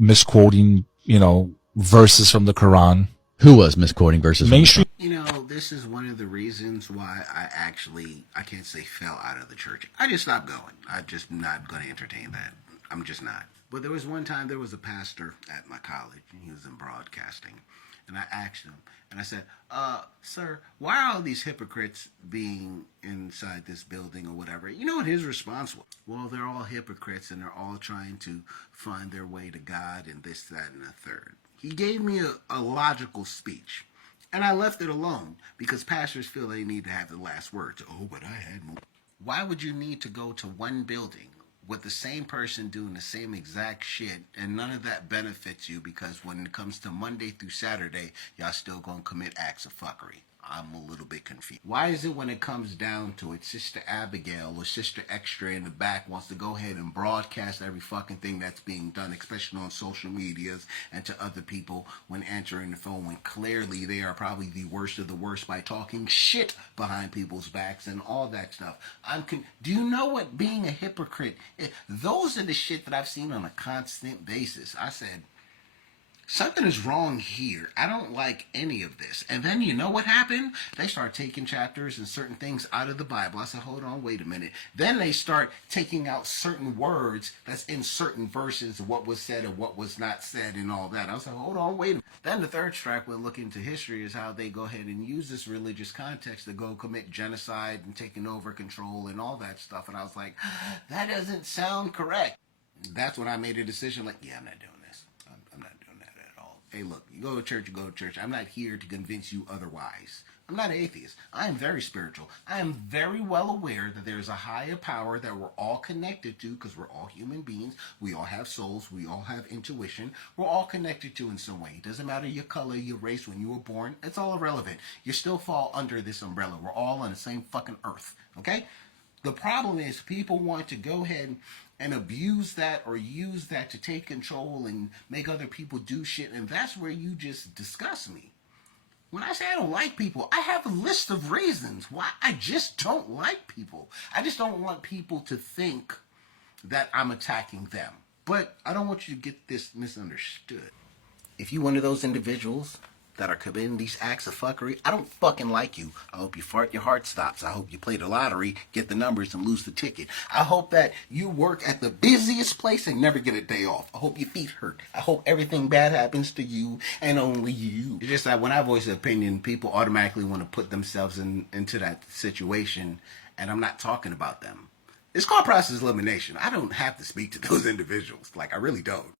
misquoting, verses from the Quran. Who was misquoting verses? Mainstream. This is one of the reasons why I can't say fell out of the church. I just stopped going. I'm just not going to entertain that. I'm just not. But there was one time there was a pastor at my college, and he was in broadcasting. And I asked him, and I said, sir, why are all these hypocrites being inside this building or whatever? You know what his response was? Well, they're all hypocrites, and they're all trying to find their way to God and this, that, and the third. He gave me a logical speech. And I left it alone because pastors feel they need to have the last words. Oh, but I had more. Why would you need to go to one building with the same person doing the same exact shit and none of that benefits you because when it comes to Monday through Saturday, y'all still gonna commit acts of fuckery? I'm a little bit confused. Why is it when it comes down to it, Sister Abigail or Sister Extra in the back wants to go ahead and broadcast every fucking thing that's being done, especially on social medias and to other people when answering the phone, when clearly they are probably the worst of the worst by talking shit behind people's backs and all that stuff? Do you know what being a hypocrite is? Those are the shit that I've seen on a constant basis. I said, something is wrong here. I don't like any of this. And then you know what happened? They start taking chapters and certain things out of the Bible. I said, hold on, wait a minute. Then they start taking out certain words that's in certain verses of what was said and what was not said and all that. I was like, hold on, wait a minute. Then the third strike when looking into history is how they go ahead and use this religious context to go commit genocide and taking over control and all that stuff. And I was like, that doesn't sound correct. That's when I made a decision like, yeah, I'm not doing this. I'm not doing that at all. Hey, look, you go to church, you go to church. I'm not here to convince you otherwise. I'm not an atheist. I am very spiritual. I am very well aware that there's a higher power that we're all connected to because we're all human beings. We all have souls. We all have intuition. We're all connected to in some way. It doesn't matter your color, your race, when you were born. It's all irrelevant. You still fall under this umbrella. We're all on the same fucking earth, okay? The problem is people want to go ahead and abuse that or use that to take control and make other people do shit, and that's where you just disgust me. When I say I don't like people, I have a list of reasons why I just don't like people. I just don't want people to think that I'm attacking them. But I don't want you to get this misunderstood. If you're one of those individuals that are committing these acts of fuckery, I don't fucking like you. I hope you fart, your heart stops. I hope you play the lottery, get the numbers, and lose the ticket. I hope that you work at the busiest place and never get a day off. I hope your feet hurt. I hope everything bad happens to you and only you. It's just that when I voice an opinion, people automatically want to put themselves into that situation, and I'm not talking about them. It's called process elimination. I don't have to speak to those individuals. Like, I really don't.